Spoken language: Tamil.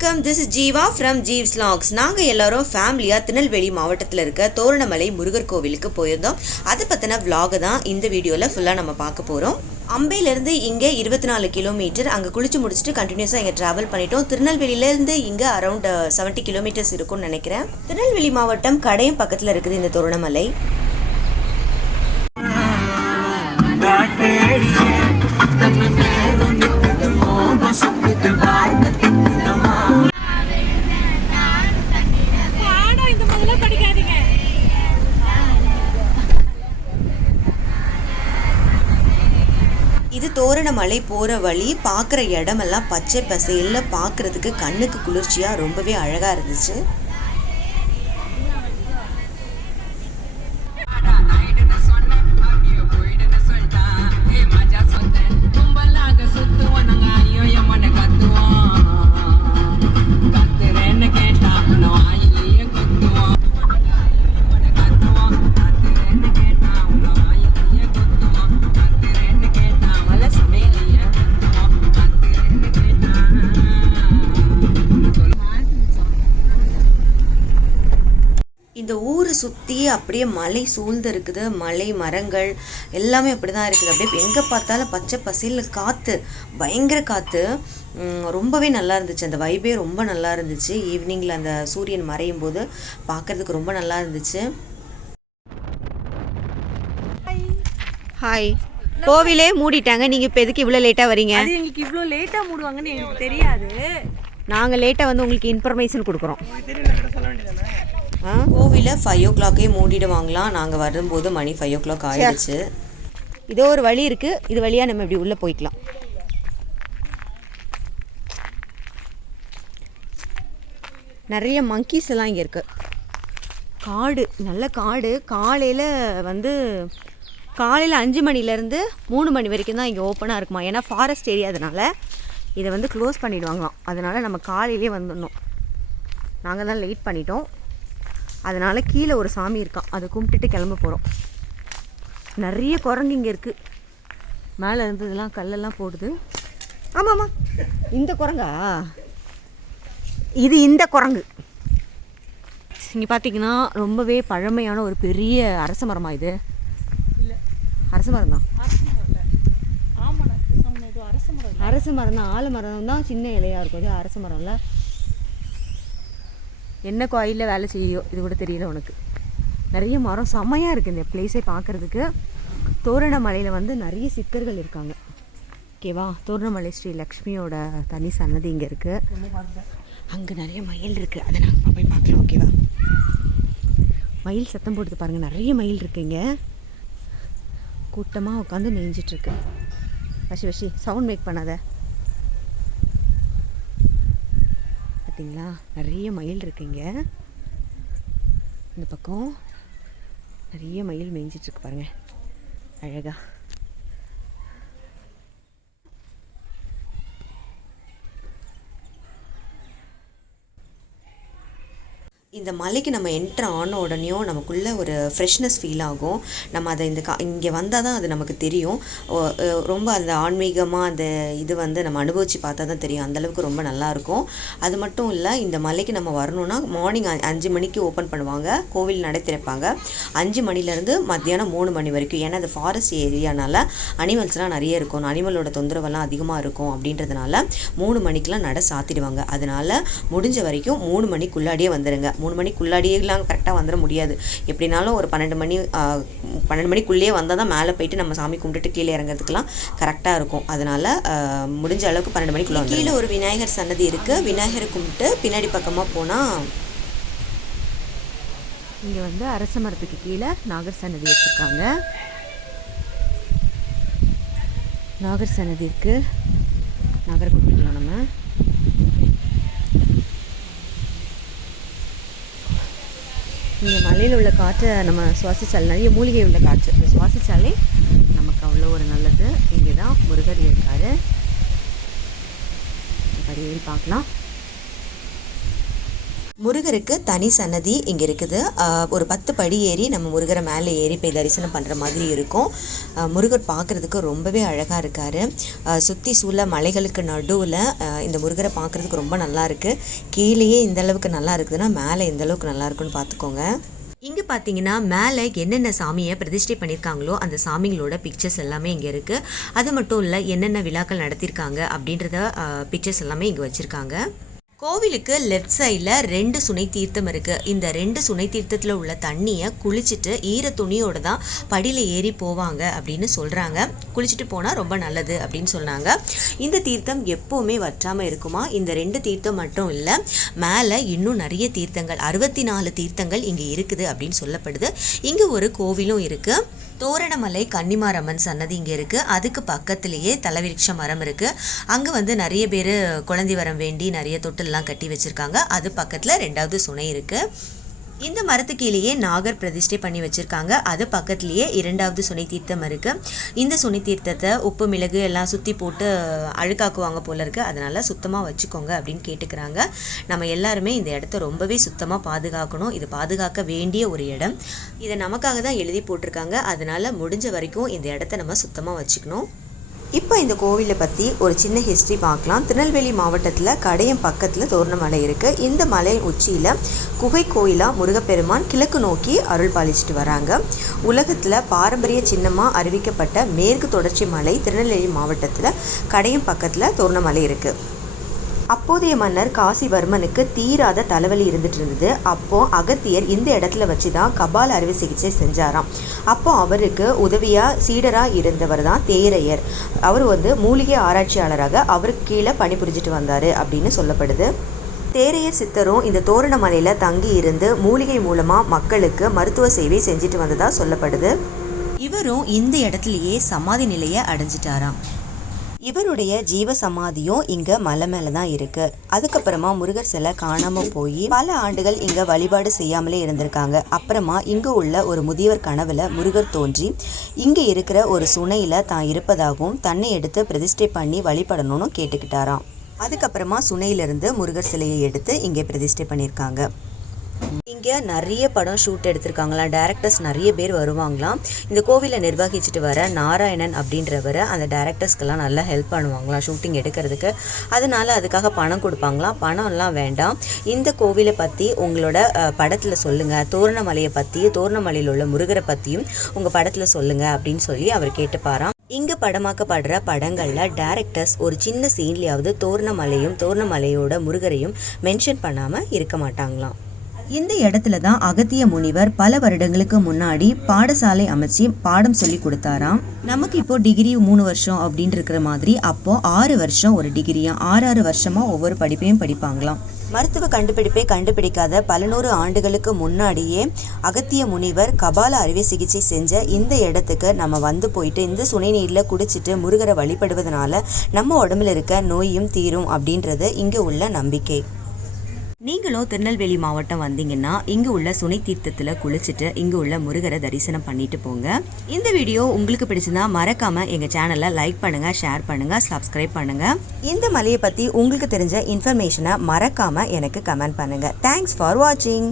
வணக்கம், this is Jeeva from Jeeves Locks. நாங்கள் எல்லாரும் ஃபேமிலியாக திருநெல்வேலி மாவட்டத்தில் இருக்க தோரணமலை முருகர் கோவிலுக்கு போயிருந்தோம். அதை பற்றின விலாகை தான் இந்த வீடியோவில் ஃபுல்லாக நம்ம பார்க்க போகிறோம். அம்பையிலேருந்து இங்கே 24 கிலோமீட்டர். அங்கே குளிச்சு முடிச்சுட்டு கண்டினியூஸாக இங்கே ட்ராவல் பண்ணிட்டோம். திருநெல்வேலியிலேருந்து இங்கே அரௌண்ட் 70 கிலோமீட்டர்ஸ் இருக்கும்னு நினைக்கிறேன். திருநெல்வேலி மாவட்டம் கடையம் பக்கத்தில் இருக்குது இந்த தோரணமலை. இது தோரணமலை போகிற வழி. பார்க்குற இடமெல்லாம் பச்சை பசையில் பார்க்குறதுக்கு கண்ணுக்கு குளிர்ச்சியாக ரொம்பவே அழகாக இருந்துச்சு. இந்த ஊரை சுற்றி அப்படியே மலை சூழ்ந்து இருக்குது. மலை மரங்கள் எல்லாமே அப்படி தான் இருக்குது. அப்படியே எங்கே பார்த்தாலும் பச்சை பசையில் காற்று, பயங்கர காற்று. ரொம்பவே நல்லா இருந்துச்சு. அந்த வைபே ரொம்ப நல்லா இருந்துச்சு. ஈவினிங்கில் அந்த சூரியன் மறையும் போது பார்க்குறதுக்கு ரொம்ப நல்லா இருந்துச்சு. ஹாய். கோவிலே மூடிட்டாங்க. நீங்கள் இப்போ எதுக்கு இவ்வளோ லேட்டாக வரீங்க? எங்களுக்கு இவ்வளோ லேட்டாக மூடுவாங்கன்னு எனக்கு தெரியாது. நாங்கள் லேட்டாக வந்து உங்களுக்கு இன்ஃபர்மேஷன் கொடுக்குறோம். கோவிலை 5 o'clock மூடிடுவாங்களாம். நாங்கள் வரும்போது மணி 5 o'clock ஆயிடுச்சு. இதோ ஒரு வழி இருக்குது. இது வழியாக நம்ம இப்படி உள்ளே போய்க்கலாம். நிறைய மங்கீஸ் எல்லாம் இங்கே இருக்குது. காடு, நல்ல காடு. காலையில் 5 மணிலேருந்து 3 மணி வரைக்கும் தான் இங்கே ஓப்பனாக இருக்குமா. ஏன்னா ஃபாரஸ்ட் ஏரியா, அதனால் இதை வந்து க்ளோஸ் பண்ணிவிடுவாங்களாம். அதனால் நம்ம காலையிலே வந்துடணும். நாங்கள் தான் லேட் பண்ணிட்டோம். அதனால் கீழே ஒரு சாமி இருக்கான், அதை கும்பிட்டுட்டு கிளம்ப போகிறோம். நிறைய குரங்கு இங்கே இருக்குது. மேலே இருந்ததுலாம் கல்லெல்லாம் போடுது. ஆமாம்மா, இந்த குரங்கா? இது இந்த குரங்கு. இங்கே பார்த்தீங்கன்னா ரொம்பவே பழமையான ஒரு பெரிய அரச மரமா இது? இல்லை, அரச மரம் தான். அரச மரம் தான். ஆலமரம் தான் சின்ன இலையாக இருக்கும். இது அரச மரம்ல. என்ன கோயிலில் வேலை செய்யோ இது கூட தெரியல உனக்கு. நிறைய மரம் செம்மையாக இருக்குது இந்த பிளேஸை பார்க்குறதுக்கு. தோரணமலையில் நிறைய சித்தர்கள் இருக்காங்க. ஓகேவா? தோரணமலை ஸ்ரீ லக்ஷ்மியோட தனி சன்னதி இங்கே இருக்குது. அங்கே நிறைய மயில் இருக்குது. அதை நாங்கள் போய் பார்க்கலாம். ஓகேவா? மயில் சத்தம் போடுது பாருங்கள். நிறைய மயில் இருக்குது இங்கே. கூட்டமாக உட்காந்து மேய்ஞ்சிட்ருக்கு. வசி சவுண்ட் மேக் பண்ணாத. பார்த்தீங்களா? நிறைய மயில் இருக்குங்க. இந்த பக்கம் நிறைய மயில் மேய்ஞ்சிட்ருக்கு பாருங்கள், அழகா. இந்த மலைக்கு நம்ம என்ட்ரு ஆன உடனேயும் நமக்குள்ளே ஒரு ஃப்ரெஷ்னஸ் ஃபீல் ஆகும். நம்ம அதை இங்கே வந்தால் தான் அது நமக்கு தெரியும். ரொம்ப அந்த ஆன்மீகமாக அந்த இது நம்ம அனுபவித்து பார்த்தா தான் தெரியும். அந்தளவுக்கு ரொம்ப நல்லாயிருக்கும். அது மட்டும் இல்லை, இந்த மலைக்கு நம்ம வரணுன்னா மார்னிங் 5 மணிக்கு ஓப்பன் பண்ணுவாங்க. கோவில் நடை திறப்பாங்க 5 மணிலேருந்து மத்தியானம் 3 மணி வரைக்கும். ஏன்னா அது ஃபாரஸ்ட் ஏரியானால அனிமல்ஸ்லாம் நிறைய இருக்கும், அனிமலோட தொந்தரவெல்லாம் அதிகமாக இருக்கும். அப்படின்றதுனால 3 மணிக்கெலாம் நடை சாத்திடுவாங்க. அதனால் முடிஞ்ச வரைக்கும் 3 மணிக்குள்ளாடியே வந்துடுங்க. 3 மணிக்குள்ளாடியெல்லாம் கரெக்டாக வந்துட முடியாது. எப்படினாலும் ஒரு 12 மணிக்குள்ளேயே வந்தால் தான் மேலே போயிட்டு நம்ம சாமி கும்பிட்டுட்டு கீழே இறங்கிறதுக்கெல்லாம் கரெக்டாக இருக்கும். அதனால் முடிஞ்ச அளவுக்கு 12 மணிக்குள்ளே வந்து. கீழே ஒரு விநாயகர் சன்னதி இருக்குது. விநாயகரை கும்பிட்டு பின்னாடி பக்கமாக போனால் இங்கே அரச மரத்துக்கு கீழே நாகர் சன்னதி வச்சுருக்காங்க. நாகர் சன்னதி இருக்குது. நாகரை கும்பிட்டுக்கலாம் நம்ம. இங்கே மலையில் உள்ள காற்றை நம்ம சுவாசிச்சாலே, நிறைய மூலிகை உள்ள காற்று இந்த சுவாசித்தாலே நமக்கு அவ்வளோ ஒரு நல்லது. இங்கே தான் முருகர் இருக்கார். படியில் பார்க்கலாம். முருகருக்கு தனி சன்னதி இங்கே இருக்குது. ஒரு 10 படி ஏறி நம்ம முருகரை மேலே ஏறி போய் தரிசனம் பண்ணுற மாதிரி இருக்கும். முருகர் பார்க்குறதுக்கு ரொம்பவே அழகாக இருக்கார். சுற்றி சூழ மலைகளுக்கு நடுவில் இந்த முருகரை பார்க்குறதுக்கு ரொம்ப நல்லா இருக்குது. கீழேயே இந்த அளவுக்கு நல்லா இருக்குதுன்னா மேலே எந்த அளவுக்கு நல்லா இருக்குன்னு பார்த்துக்கோங்க. இங்கே பார்த்தீங்கன்னா மேலே என்னென்ன சாமியை பிரதிஷ்டை பண்ணியிருக்காங்களோ அந்த சாமிங்களோட பிக்சர்ஸ் எல்லாமே இங்கே இருக்குது. அது மட்டும் இல்லை, என்னென்ன விழாக்கள் நடத்தியிருக்காங்க அப்படின்றத பிக்சர்ஸ் எல்லாமே இங்கே வச்சுருக்காங்க. கோவிலுக்கு லெஃப்ட் சைடில் 2 சுனை தீர்த்தம் இருக்குது. இந்த 2 சுனை தீர்த்தத்தில் உள்ள தண்ணியை குளிச்சுட்டு ஈர துணியோடு தான் படியில் ஏறி போவாங்க அப்படின்னு சொல்கிறாங்க. குளிச்சுட்டு போனால் ரொம்ப நல்லது அப்படின்னு சொன்னாங்க. இந்த தீர்த்தம் எப்போவுமே வற்றாமல் இருக்குமா. இந்த 2 தீர்த்தம் மட்டும் இல்லை, மேலே இன்னும் நிறைய தீர்த்தங்கள் 64 தீர்த்தங்கள் இங்கே இருக்குது அப்படின்னு சொல்லப்படுது. இங்கே ஒரு கோவிலும் இருக்குது. தோரணமலை கன்னிமாரம்மன் சன்னதி இங்கே இருக்குது. அதுக்கு பக்கத்துலேயே தலவிருட்ச மரம் இருக்குது. அங்கே நிறைய பேர் குழந்தை வரம் வேண்டி நிறைய தொட்டில்லாம் கட்டி வச்சுருக்காங்க. அது பக்கத்தில் 2வது சுனை இருக்குது. இந்த மரத்துக்கு கீழேயே நாகர் பிரதிஷ்டை பண்ணி வச்சுருக்காங்க. அது பக்கத்துலேயே 2வது சுனை தீர்த்தம் இருக்குது. இந்த சுனை தீர்த்தத்தை உப்பு மிளகு எல்லாம் சுற்றி போட்டு அழுக்காக்குவாங்க போல இருக்குது. அதனால் சுத்தமாக வச்சுக்கோங்க அப்படின்னு கேட்டுக்கிறாங்க. நம்ம எல்லாருமே இந்த இடத்த ரொம்பவே சுத்தமாக பாதுகாக்கணும். இது பாதுகாக்க வேண்டிய ஒரு இடம். இதை நமக்காக தான் எழுதி போட்டிருக்காங்க. அதனால் முடிஞ்ச வரைக்கும் இந்த இடத்த நம்ம சுத்தமாக வச்சுக்கணும். இப்போ இந்த கோவிலை பற்றி ஒரு சின்ன ஹிஸ்ட்ரி பார்க்கலாம். திருநெல்வேலி மாவட்டத்தில் கடையம் பக்கத்தில் தோரணமலை இருக்குது. இந்த மலை உச்சியில் குகை கோயிலாக முருகப்பெருமான் கிழக்கு நோக்கி அருள் பாலிச்சிட்டு வராங்க. உலகத்தில் பாரம்பரிய சின்னமாக அறிவிக்கப்பட்ட மேற்கு தொடர்ச்சி மலை திருநெல்வேலி மாவட்டத்தில் கடையம் பக்கத்தில் தோரணமலை இருக்குது. அப்போதைய மன்னர் காசிவர்மனுக்கு தீராத தலைவலி இருந்துட்டு இருந்தது. அப்போது அகத்தியர் இந்த இடத்துல வச்சு தான் கபால அறுவை சிகிச்சை செஞ்சாராம். அப்போ அவருக்கு உதவியாக சீடராக இருந்தவர் தான் தேரையர். அவர் மூலிகை ஆராய்ச்சியாளராக அவருக்கு கீழே பணிபுரிஞ்சிட்டு வந்தார் அப்படின்னு சொல்லப்படுது. தேரையர் சித்தரும் இந்த தோரணமலையில் தங்கி இருந்து மூலிகை மூலமாக மக்களுக்கு மருத்துவ சேவை செஞ்சுட்டு வந்ததாக சொல்லப்படுது. இவரும் இந்த இடத்துலையே சமாதி நிலையை அடைஞ்சிட்டாராம். இவருடைய ஜீவ சமாதியும் இங்கே மலை மேலே தான் இருக்குது. அதுக்கப்புறமா முருகர் சிலை காணாமல் போய் பல ஆண்டுகள் இங்கே வழிபாடு செய்யாமலே இருந்திருக்காங்க. அப்புறமா இங்கே உள்ள ஒரு முதியவர் கனவில் முருகர் தோன்றி இங்கே இருக்கிற ஒரு சுனையில் தான் இருப்பதாகவும் தன்னை எடுத்து பிரதிஷ்டை பண்ணி வழிபடணும்னு கேட்டுக்கிட்டாராம். அதுக்கப்புறமா சுனையிலிருந்து முருகர் சிலையை எடுத்து இங்கே பிரதிஷ்டை பண்ணியிருக்காங்க. இங்கே நிறைய படம் ஷூட் எடுத்திருக்காங்களாம். டைரக்டர்ஸ் நிறைய பேர் வருவாங்களாம். இந்த கோவிலை நிர்வகிச்சுட்டு வர நாராயணன் அப்படின்றவர் அந்த டைரக்டர்ஸ்க்கெல்லாம் நல்லா ஹெல்ப் பண்ணுவாங்களாம் ஷூட்டிங் எடுக்கிறதுக்கு. அதனால அதுக்காக பணம் கொடுப்பாங்களாம். பணம்லாம் வேண்டாம். இந்த கோவிலை பற்றி உங்களோட படத்தில் சொல்லுங்கள், தோரணமலையை பற்றி, தோரணமலையில் உள்ள முருகரை பற்றியும் உங்கள் படத்தில் சொல்லுங்கள் அப்படின்னு சொல்லி அவர் கேட்டுப்பாராம். இங்கே படமாக்கப்படுற படங்களில் டைரக்டர்ஸ் ஒரு சின்ன சீன்லேயாவது தோரணமலையும் தோரணமலையோட முருகரையும் மென்ஷன் பண்ணாமல் இருக்க மாட்டாங்களாம். இந்த இடத்துல தான் அகத்திய முனிவர் பல வருடங்களுக்கு முன்னாடி பாடசாலை அமைச்சு பாடம் சொல்லி கொடுத்தாராம். நமக்கு இப்போ டிகிரி 3 வருஷம் அப்படின்னு இருக்கிற மாதிரி அப்போ 6 வருஷம் ஒரு டிகிரியா, 6 வருஷமா ஒவ்வொரு படிப்பையும் படிப்பாங்களாம். மருத்துவ கண்டுபிடிப்பை கண்டுபிடிக்காத பல 100 ஆண்டுகளுக்கு முன்னாடியே அகத்திய முனிவர் கபால அறுவை சிகிச்சை செஞ்ச இந்த இடத்துக்கு நம்ம போயிட்டு இந்த சுனை நீரில் குடிச்சிட்டு முருகரை வழிபடுவதனால நம்ம உடம்புல இருக்க நோயும் தீரும் அப்படின்றது இங்கே உள்ள நம்பிக்கை. நீங்களும் திருநெல்வேலி மாவட்டம் வந்தீங்கன்னா இங்கே உள்ள சுனை தீர்த்தத்தில் குளிச்சுட்டு இங்கே உள்ள முருகரை தரிசனம் பண்ணிட்டு போங்க. இந்த வீடியோ உங்களுக்கு பிடிச்சிருந்தா மறக்காமல் எங்கள் சேனலை லைக் பண்ணுங்கள், ஷேர் பண்ணுங்கள், சப்ஸ்கிரைப் பண்ணுங்கள். இந்த மலையை பற்றி உங்களுக்கு தெரிஞ்ச இன்ஃபர்மேஷனை மறக்காமல் எனக்கு கமெண்ட் பண்ணுங்கள். தேங்க்ஸ் ஃபார் வாட்சிங்.